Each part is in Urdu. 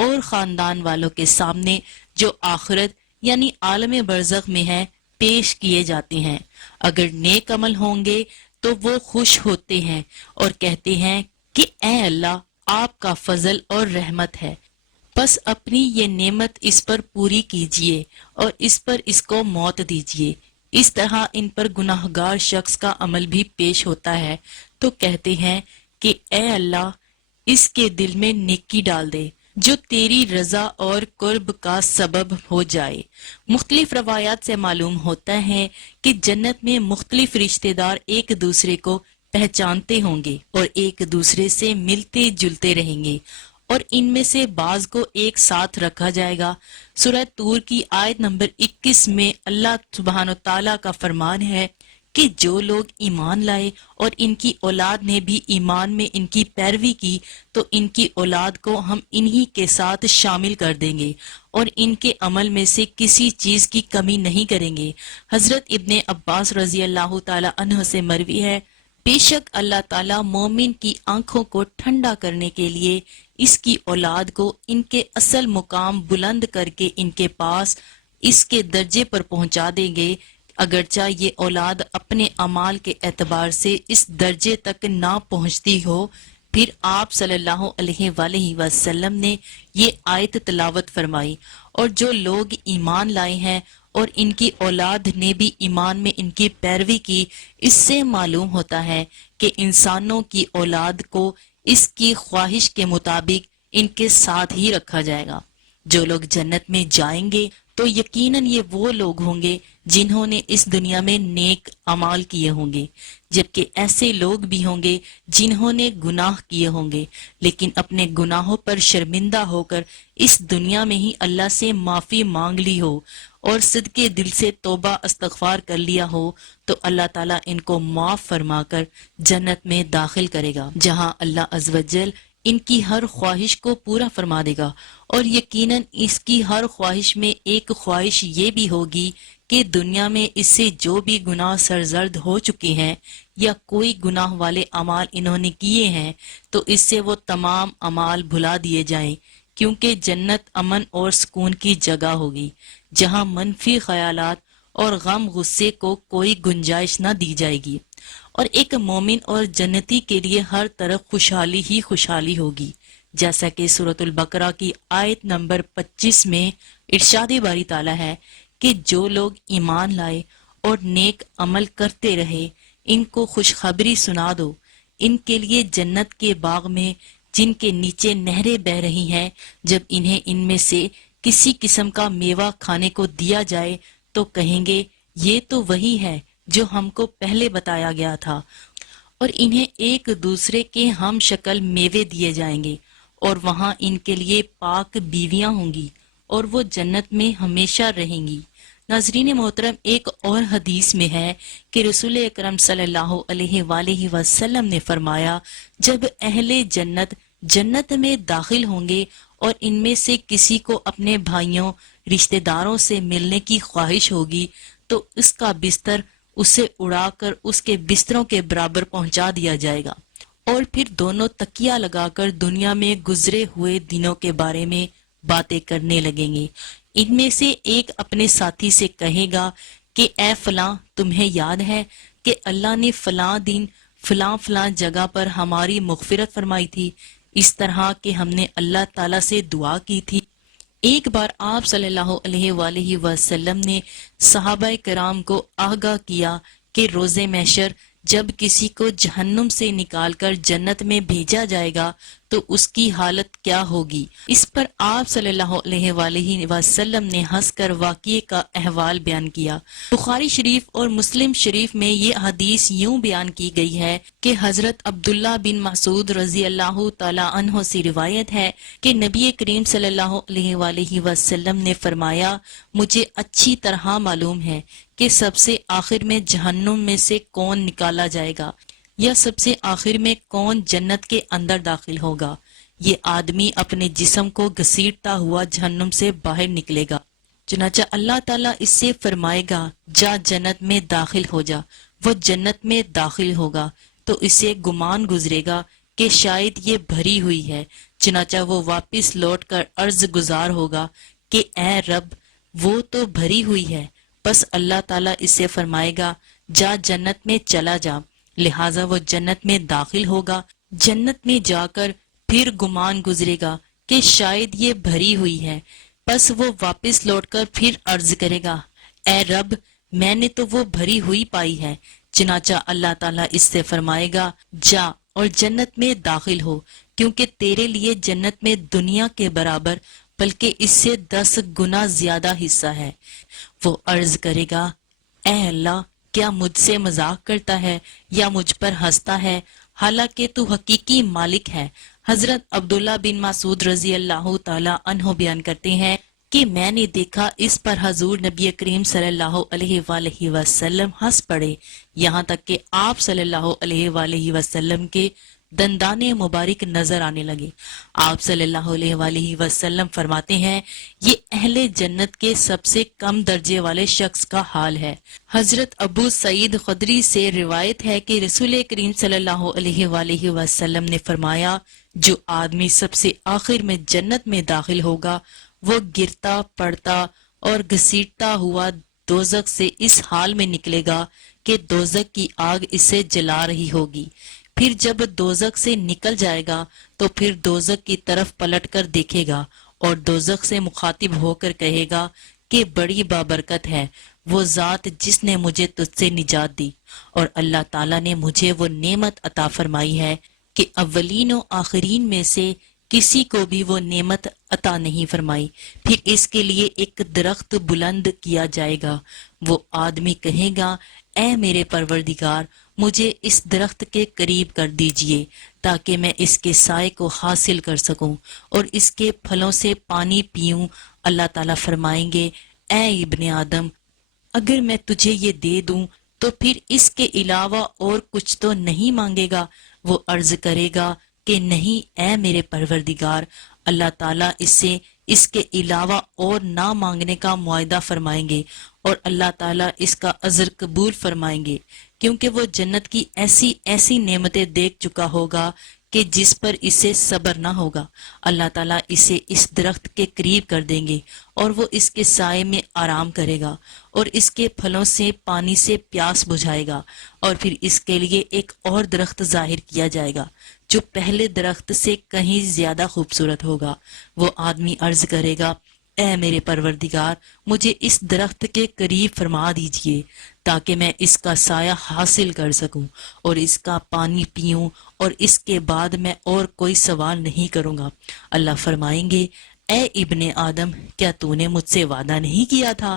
اور خاندان والوں کے سامنے جو آخرت یعنی عالم برزخ میں ہے پیش کیے جاتے ہیں۔ اگر نیک عمل ہوں گے تو وہ خوش ہوتے ہیں اور کہتے ہیں کہ اے اللہ آپ کا فضل اور رحمت ہے، بس اپنی یہ نعمت اس پر پوری کیجئے اور اس پر اس کو موت دیجئے۔ اس طرح ان پر گناہگار شخص کا عمل بھی پیش ہوتا ہے تو کہتے ہیں کہ اے اللہ اس کے دل میں نیکی ڈال دے جو تیری رضا اور قرب کا سبب ہو جائے۔ مختلف روایات سے معلوم ہوتا ہے کہ جنت میں مختلف رشتہ دار ایک دوسرے کو پہچانتے ہوں گے اور ایک دوسرے سے ملتے جلتے رہیں گے، اور ان میں سے بعض کو ایک ساتھ رکھا جائے گا۔ سورہ طور کی آیت نمبر 21 میں اللہ سبحانہ تعالیٰ کا فرمان ہے کہ جو لوگ ایمان لائے اور ان کی اولاد نے بھی ایمان میں ان کی پیروی کی تو ان کی اولاد کو ہم انہی کے ساتھ شامل کر دیں گے اور ان کے عمل میں سے کسی چیز کی کمی نہیں کریں گے۔ حضرت ابن عباس رضی اللہ تعالی عنہ سے مروی ہے، بے شک اللہ تعالیٰ مومن کی آنکھوں کو ٹھنڈا کرنے کے لیے اس کی اولاد کو ان کے اصل مقام بلند کر کے ان کے پاس اس کے درجے پر پہنچا دیں گے، اگرچہ یہ اولاد اپنے اعمال کے اعتبار سے اس درجے تک نہ پہنچتی ہو۔ پھر آپ صلی اللہ علیہ وآلہ وسلم نے یہ آیت تلاوت فرمائی، اور جو لوگ ایمان لائے ہیں اور ان کی اولاد نے بھی ایمان میں ان کی پیروی کی، اس سے معلوم ہوتا ہے کہ انسانوں کی اولاد کو اس کی خواہش کے مطابق ان کے ساتھ ہی رکھا جائے گا۔ جو لوگ جنت میں جائیں گے تو یقیناً یہ وہ لوگ ہوں گے جنہوں نے اس دنیا میں نیک اعمال کیے ہوں گے، جبکہ ایسے لوگ بھی ہوں گے جنہوں نے گناہ کیے ہوں گے لیکن اپنے گناہوں پر شرمندہ ہو کر اس دنیا میں ہی اللہ سے معافی مانگ لی ہو اور صدقے دل سے توبہ استغفار کر لیا ہو تو اللہ تعالیٰ ان کو معاف فرما کر جنت میں داخل کرے گا، جہاں اللہ عز و جل ان کی ہر خواہش کو پورا فرما دے گا۔ اور یقیناً اس کی ہر خواہش میں ایک خواہش یہ بھی ہوگی کہ دنیا میں اس سے جو بھی گناہ سرزد ہو چکے ہیں یا کوئی گناہ والے اعمال انہوں نے کیے ہیں تو اس سے وہ تمام اعمال بھلا دیے جائیں، کیونکہ جنت امن اور سکون کی جگہ ہوگی جہاں منفی خیالات اور غم غصے کو کوئی گنجائش نہ دی جائے گی، اور ایک مومن اور جنتی کے لیے ہر طرف خوشحالی ہی خوشحالی ہوگی، جیسا کہ سورۃ البقرہ کی آیت نمبر 25 میں ارشاد باری تعالیٰ ہے کہ جو لوگ ایمان لائے اور نیک عمل کرتے رہے ان کو خوشخبری سنا دو، ان کے لیے جنت کے باغ میں جن کے نیچے نہریں بہہ رہی ہیں، جب انہیں ان میں سے کسی قسم کا میوہ کھانے کو دیا جائے تو کہیں گے یہ تو وہی ہے جو ہم کو پہلے بتایا گیا تھا، اور انہیں ایک دوسرے کے ہم شکل میوے دیے جائیں گے، اور وہاں ان کے لیے پاک بیویاں ہوں گی اور وہ جنت میں ہمیشہ رہیں گی۔ ناظرین محترم، ایک اور حدیث میں ہے کہ رسول اکرم صلی اللہ علیہ وآلہ وسلم نے فرمایا، جب اہل جنت جنت میں داخل ہوں گے اور ان میں سے کسی کو اپنے بھائیوں رشتہ داروں سے ملنے کی خواہش ہوگی تو اس کا بستر اسے اڑا کر اس کے بستروں کے برابر پہنچا دیا جائے گا، اور پھر دونوں تکیہ لگا کر دنیا میں گزرے ہوئے دنوں کے بارے میں باتیں کرنے لگیں گے۔ ان میں سے ایک اپنے ساتھی سے کہے گا کہ اے فلاں، تمہیں یاد ہے کہ اللہ نے فلاں دن فلاں فلاں جگہ پر ہماری مغفرت فرمائی تھی، اس طرح کہ ہم نے اللہ تعالیٰ سے دعا کی تھی۔ ایک بار آپ صلی اللہ علیہ وآلہ وسلم نے صحابہ کرام کو آگاہ کیا کہ روز محشر جب کسی کو جہنم سے نکال کر جنت میں بھیجا جائے گا تو اس کی حالت کیا ہوگی۔ اس پر آپ صلی اللہ علیہ وآلہ وسلم نے ہنس کر واقعے کا احوال بیان کیا۔ بخاری شریف اور مسلم شریف میں یہ حدیث یوں بیان کی گئی ہے کہ حضرت عبداللہ بن مسعود رضی اللہ تعالی عنہ سے روایت ہے کہ نبی کریم صلی اللہ علیہ وآلہ وسلم نے فرمایا، مجھے اچھی طرح معلوم ہے کہ سب سے آخر میں جہنم میں سے کون نکالا جائے گا یا سب سے آخر میں کون جنت کے اندر داخل ہوگا۔ یہ آدمی اپنے جسم کو گھسیٹتا ہوا جہنم سے باہر نکلے گا، چنانچہ اللہ تعالیٰ اس سے فرمائے گا جا جنت میں داخل ہو جا۔ وہ جنت میں داخل ہوگا تو اسے گمان گزرے گا کہ شاید یہ بھری ہوئی ہے، چنانچہ وہ واپس لوٹ کر عرض گزار ہوگا کہ اے رب وہ تو بھری ہوئی ہے۔ پس اللہ تعالیٰ اس سے فرمائے گا جا جنت میں چلا جا، لہٰذا وہ جنت میں داخل ہوگا۔ جنت میں جا کر پھر گمان گزرے گا کہ شاید یہ بھری ہوئی ہے، پس وہ واپس لوٹ کر پھر عرض کرے گا اے رب میں نے تو وہ بھری ہوئی پائی ہے، چنانچہ اللہ تعالیٰ اس سے فرمائے گا جا اور جنت میں داخل ہو، کیونکہ تیرے لیے جنت میں دنیا کے برابر بلکہ اس سے 10 گنا زیادہ حصہ ہے۔ وہ عرض کرے گا اے اللہ کیا مجھ سے مذاق کرتا ہے یا مجھ پر ہنستا ہے، حالانکہ تو حقیقی مالک ہے۔ حضرت عبداللہ بن مسعود رضی اللہ تعالی عنہ بیان کرتے ہیں کہ میں نے دیکھا اس پر حضور نبی کریم صلی اللہ علیہ وآلہ وسلم ہنس پڑے، یہاں تک کہ آپ صلی اللہ علیہ وآلہ وسلم کے دندان مبارک نظر آنے لگے۔ آپ صلی اللہ علیہ وآلہ وسلم فرماتے ہیں یہ اہل جنت کے سب سے کم درجے والے شخص کا حال ہے۔ حضرت ابو سعید خدری سے روایت ہے کہ رسول کریم صلی اللہ علیہ وآلہ وسلم نے فرمایا جو آدمی سب سے آخر میں جنت میں داخل ہوگا وہ گرتا پڑتا اور گھسیٹتا ہوا دوزخ سے اس حال میں نکلے گا کہ دوزخ کی آگ اسے جلا رہی ہوگی۔ پھر جب دوزخ سے نکل جائے گا تو پھر دوزخ کی طرف پلٹ کر دیکھے گا اور دوزخ سے مخاطب ہو کر کہے گا کہ بڑی بابرکت ہے وہ ذات جس نے مجھے تجھ سے نجات دی، اور اللہ تعالیٰ نے مجھے وہ نعمت عطا فرمائی ہے کہ اولین و آخرین میں سے کسی کو بھی وہ نعمت عطا نہیں فرمائی۔ پھر اس کے لیے ایک درخت بلند کیا جائے گا، وہ آدمی کہے گا اے میرے پروردگار مجھے اس درخت کے قریب کر دیجئے تاکہ میں اس کے سائے کو حاصل کر سکوں اور اس کے پھلوں سے پانی پیوں۔ اللہ تعالیٰ فرمائیں گے اے ابن آدم اگر میں تجھے یہ دے دوں تو پھر اس کے علاوہ اور کچھ تو نہیں مانگے گا؟ وہ عرض کرے گا کہ نہیں اے میرے پروردگار۔ اللہ تعالیٰ اس سے اس کے علاوہ اور نہ مانگنے کا معاہدہ فرمائیں گے اور اللہ تعالیٰ اس کا اجر قبول فرمائیں گے، کیونکہ وہ جنت کی ایسی ایسی نعمتیں دیکھ چکا ہوگا کہ جس پر اسے صبر نہ ہوگا۔ اللہ تعالیٰ اسے اس درخت کے قریب کر دیں گے اور وہ اس کے سائے میں آرام کرے گا اور اس کے پھلوں سے پانی سے پیاس بجھائے گا، اور پھر اس کے لیے ایک اور درخت ظاہر کیا جائے گا جو پہلے درخت سے کہیں زیادہ خوبصورت ہوگا۔ وہ آدمی عرض کرے گا اے میرے پروردگار مجھے اس درخت کے قریب فرما دیجئے تاکہ میں اس کا سایہ حاصل کر سکوں اور اس کا پانی پیوں، اور اس کے بعد میں اور کوئی سوال نہیں کروں گا۔ اللہ فرمائیں گے اے ابن آدم کیا تو نے مجھ سے وعدہ نہیں کیا تھا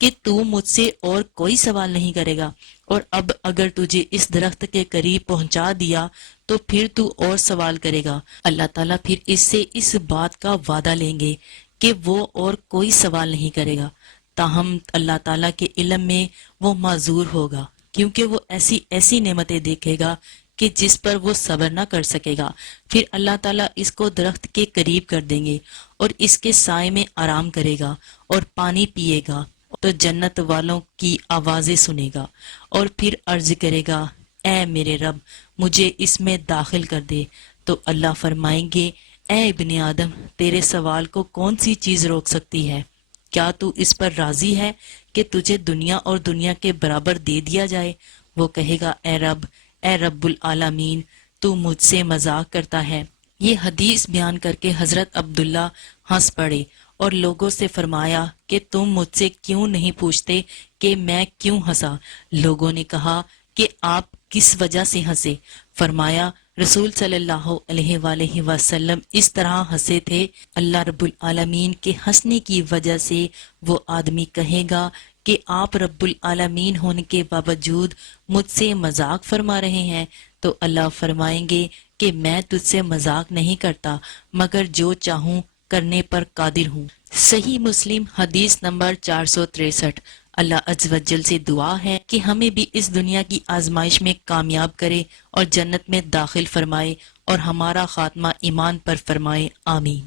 کہ تو مجھ سے اور کوئی سوال نہیں کرے گا؟ اور اب اگر تجھے اس درخت کے قریب پہنچا دیا تو پھر تو اور سوال کرے گا۔ اللہ تعالیٰ پھر اس سے اس بات کا وعدہ لیں گے کہ وہ اور کوئی سوال نہیں کرے گا، تاہم اللہ تعالیٰ کے علم میں وہ معذور ہوگا، کیونکہ وہ ایسی ایسی نعمتیں دیکھے گا کہ جس پر وہ صبر نہ کر سکے گا۔ پھر اللہ تعالیٰ اس کو درخت کے قریب کر دیں گے اور اس کے سائے میں آرام کرے گا اور پانی پیے گا تو جنت والوں کی آوازیں سنے گا، اور پھر عرض کرے گا اے میرے رب مجھے اس میں داخل کر دے۔ تو اللہ فرمائیں گے اے ابن آدم تیرے سوال کو کون سی چیز روک سکتی ہے؟ کیا تو اس پر راضی ہے کہ تجھے دنیا اور دنیا کے برابر دے دیا جائے؟ وہ کہے گا اے رب العالمین تو مجھ سے مذاق کرتا ہے۔ یہ حدیث بیان کر کے حضرت عبداللہ ہنس پڑے اور لوگوں سے فرمایا کہ تم مجھ سے کیوں نہیں پوچھتے کہ میں کیوں ہنسا؟ لوگوں نے کہا کہ آپ کس وجہ سے ہنسے؟ فرمایا رسول صلی اللہ علیہ وآلہ وسلم اس طرح ہنسے تھے۔ اللہ رب العالمین کے ہنسنے کی وجہ سے وہ آدمی کہے گا کہ آپ رب العالمین ہونے کے باوجود مجھ سے مذاق فرما رہے ہیں، تو اللہ فرمائیں گے کہ میں تجھ سے مذاق نہیں کرتا مگر جو چاہوں کرنے پر قادر ہوں۔ صحیح مسلم حدیث نمبر 463۔ اللہ عز و جل سے دعا ہے کہ ہمیں بھی اس دنیا کی آزمائش میں کامیاب کرے اور جنت میں داخل فرمائے اور ہمارا خاتمہ ایمان پر فرمائے، آمین۔